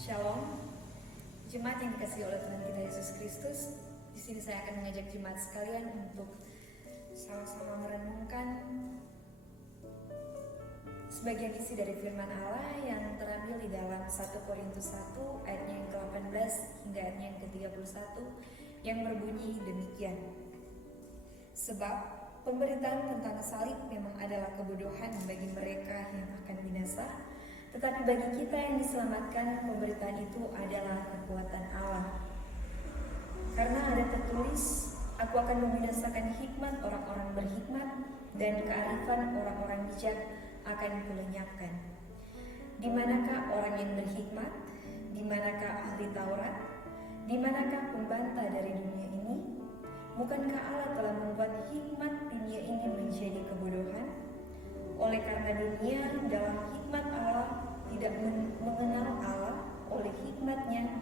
Shalom, jemaat yang dikasihi oleh Tuhan kita Yesus Kristus. Di sini saya akan mengajak jemaat sekalian untuk sama-sama merenungkan sebagian isi dari firman Allah yang terambil di dalam 1 Korintus 1 ayatnya yang ke-18 hingga ayatnya yang ke-31 yang berbunyi demikian. Sebab pemberitaan tentang salib memang adalah kebodohan bagi mereka yang akan binasa, tetapi bagi kita yang diselamatkan, pemberitaan itu adalah kekuatan Allah. Karena ada tertulis, aku akan membinasakan hikmat orang-orang berhikmat, dan kearifan orang-orang bijak akan kulenyapkan. Di manakah orang yang berhikmat? Di manakah ahli Taurat? Di manakah pembantah dari dunia ini? Bukankah Allah telah membuat hikmat dunia ini menjadi kebodohan? Oleh karena dunia dalam hikmat Allah tidak mengenal Allah oleh hikmatnya,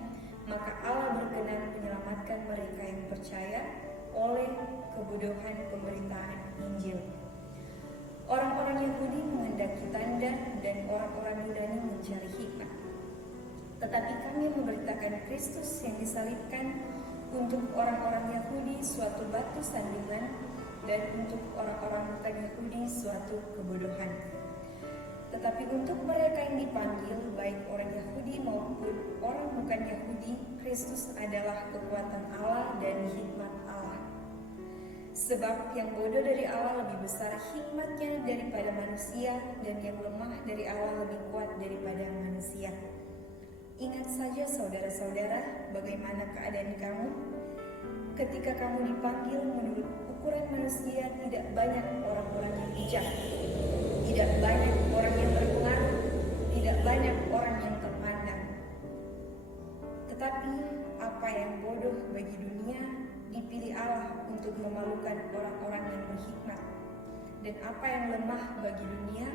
maka Allah berkenan menyelamatkan mereka yang percaya oleh kebodohan pemberitaan Injil. Orang-orang Yahudi menghendaki tanda dan orang-orang Yunani mencari hikmat. Tetapi kami memberitakan Kristus yang disalibkan, untuk orang-orang Yahudi suatu batu sandungan, dan untuk orang-orang bukan Yahudi suatu kebodohan. Tetapi untuk mereka yang dipanggil, baik orang Yahudi maupun orang bukan Yahudi, Kristus adalah kekuatan Allah dan hikmat Allah. Sebab yang bodoh dari Allah lebih besar hikmatnya daripada manusia, dan yang lemah dari Allah lebih kuat daripada manusia. Ingat saja saudara-saudara, bagaimana keadaan kamu ketika kamu dipanggil menurut ukuran manusia. Tidak banyak orang-orang yang bijak, tidak banyak orang yang berpengaruh, tidak banyak orang yang terpandang. Tetapi apa yang bodoh bagi dunia dipilih Allah untuk memalukan orang-orang yang berhikmat, dan apa yang lemah bagi dunia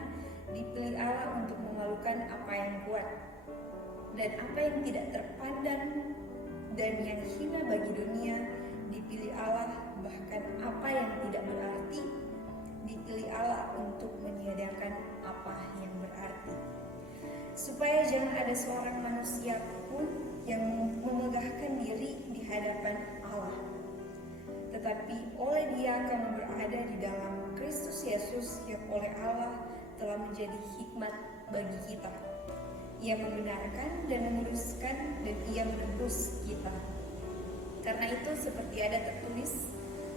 dipilih Allah untuk memalukan apa yang kuat, dan apa yang tidak terpandang dan yang hina bagi dunia dipilih Allah, bahkan apa yang tidak berarti dipilih Allah untuk meniadakan apa yang berarti, supaya jangan ada seorang manusia pun yang memegahkan diri di hadapan Allah, tetapi oleh Dia kamu berada di dalam Kristus Yesus, yang oleh Allah telah menjadi hikmat bagi kita. Ia membenarkan dan meluruskan, dan Ia menebus kita. Karena itu seperti ada tertulis,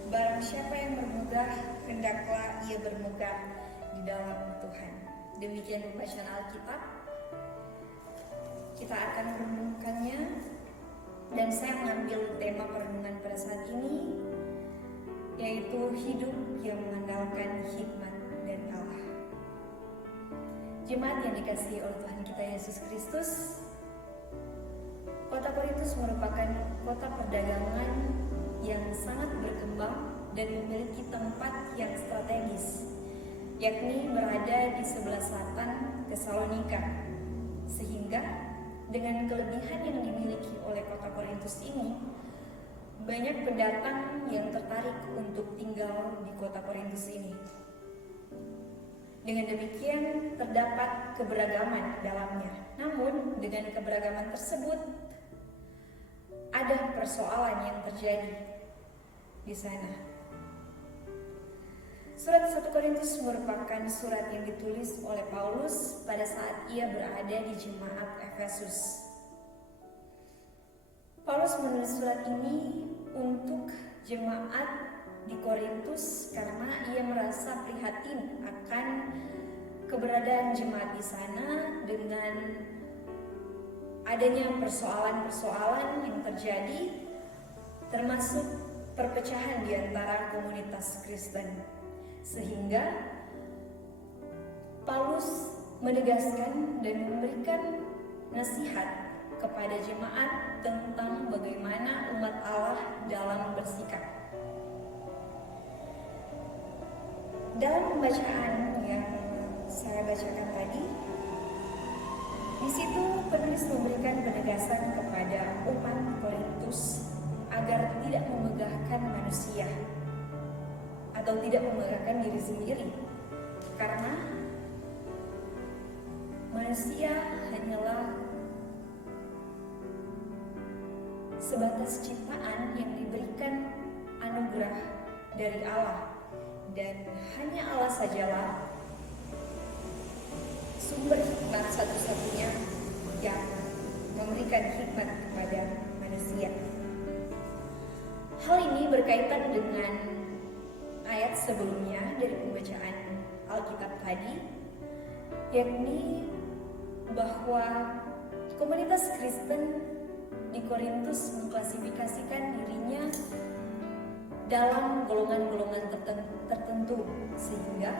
barang siapa yang bermegah, hendaklah ia bermegah di dalam Tuhan. Demikian pembacaan Alkitab. Kita akan merenungkannya, dan saya mengambil tema perenungan pada saat ini, yaitu hidup yang mengandalkan hikmat dari Allah. Jemaat yang dikasihi oleh Tuhan kita Yesus Kristus, Kota Korintus merupakan kota perdagangan yang sangat berkembang dan memiliki tempat yang strategis, yakni berada di sebelah selatan Tesalonika. Sehingga dengan kelebihan yang dimiliki oleh kota Korintus ini, banyak pendatang yang tertarik untuk tinggal di kota Korintus ini. Dengan demikian terdapat keberagaman dalamnya. Namun dengan keberagaman tersebut ada persoalan yang terjadi di sana. Surat 1 Korintus merupakan surat yang ditulis oleh Paulus pada saat ia berada di jemaat Efesus. Paulus menulis surat ini untuk jemaat di Korintus karena ia merasa prihatin akan keberadaan jemaat di sana dengan adanya persoalan-persoalan yang terjadi, termasuk perpecahan di antara komunitas Kristen. Sehingga Paulus menegaskan dan memberikan nasihat kepada jemaat tentang bagaimana umat Allah dalam bersikap. Dalam pembacaan yang saya bacakan tadi, di situ penulis memberikan penegasan kepada umat Korintus agar tidak memegahkan manusia atau tidak memegahkan diri sendiri, karena manusia hanyalah sebatas ciptaan yang diberikan anugerah dari Allah, dan hanya Allah sajalah sumber hikmat satu-satunya yang memberikan hikmat kepada manusia. Hal ini berkaitan dengan ayat sebelumnya dari pembacaan Alkitab tadi, yakni bahwa komunitas Kristen di Korintus mengklasifikasikan dirinya dalam golongan-golongan tertentu, sehingga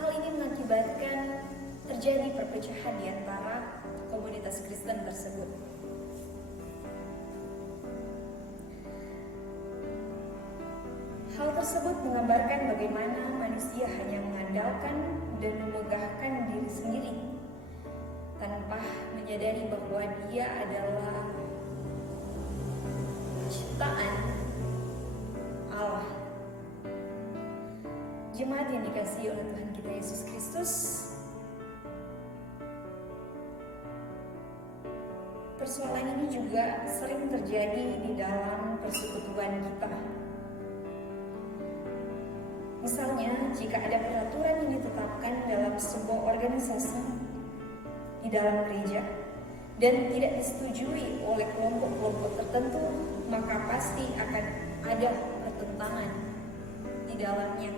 hal ini mengakibatkan terjadi perpecahan di antara komunitas Kristen tersebut. Hal tersebut menggambarkan bagaimana manusia hanya mengandalkan dan memegahkan diri sendiri tanpa menyadari bahwa dia adalah ciptaan Allah. Jemaat yang dikasihi oleh Tuhan kita Yesus Kristus, persoalan ini juga sering terjadi di dalam persekutuan kita. Misalnya, jika ada peraturan yang ditetapkan dalam sebuah organisasi di dalam gereja dan tidak disetujui oleh kelompok-kelompok tertentu, maka pasti akan ada pertentangan di dalamnya.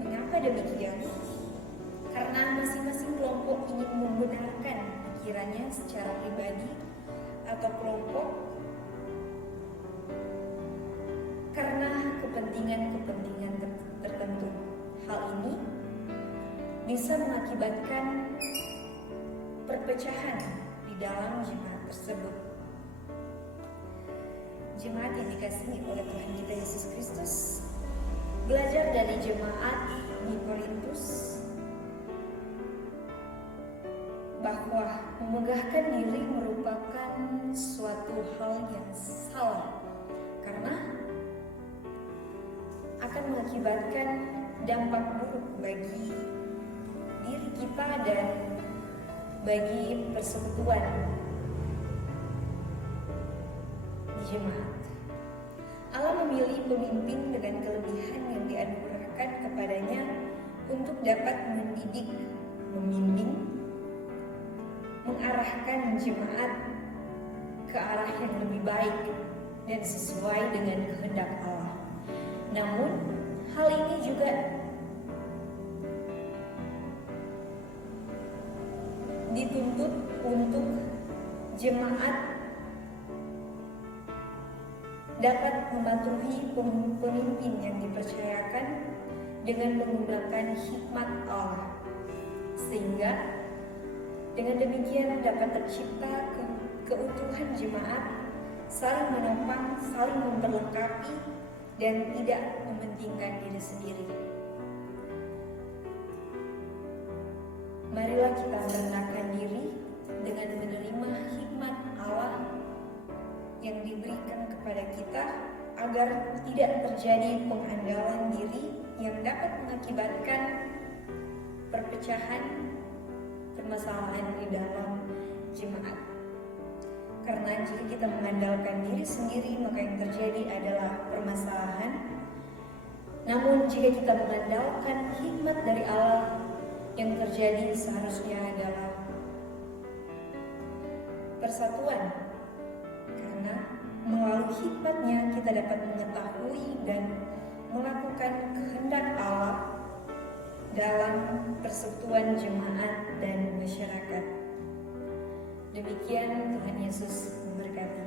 Mengapa demikian? Karena masing-masing kelompok ingin membenarkan pikirannya secara pribadi atau kelompok karena kepentingan-kepentingan tertentu. Hal ini bisa mengakibatkan perpecahan di dalam jemaat tersebut. Jemaat yang dikasihi oleh Tuhan kita Yesus Kristus, belajar dari jemaat di Korintus bahwa memegahkan diri merupakan suatu hal yang salah, karena akan mengakibatkan dampak buruk bagi diri kita dan bagi persekutuan di jemaat. Allah memilih pemimpin dengan kelebihan yang dianugerahkan kepadanya untuk dapat mendidik, membimbing, mengarahkan jemaat ke arah yang lebih baik dan sesuai dengan kehendak Allah. Namun, hal ini juga dituntut untuk jemaat dapat mematuhi pemimpin yang dipercayakan dengan menggunakan hikmat Allah, sehingga dengan demikian dapat tercipta keutuhan jemaat, saling menopang, saling memperlengkapi, dan tidak mementingkan diri sendiri. Marilah kita merendahkan diri dengan menerima hikmat Allah yang diberikan kepada kita, agar tidak terjadi pengandalan diri yang dapat mengakibatkan perpecahan, permasalahan di dalam jemaat. Karena jika kita mengandalkan diri sendiri, maka yang terjadi adalah permasalahan. Namun jika kita mengandalkan hikmat dari Allah, yang terjadi seharusnya adalah persatuan. Karena melalui hikmatnya kita dapat mengetahui dan melakukan kehendak Allah dalam persekutuan jemaat dan masyarakat. Demikian, Tuhan Yesus memberkati.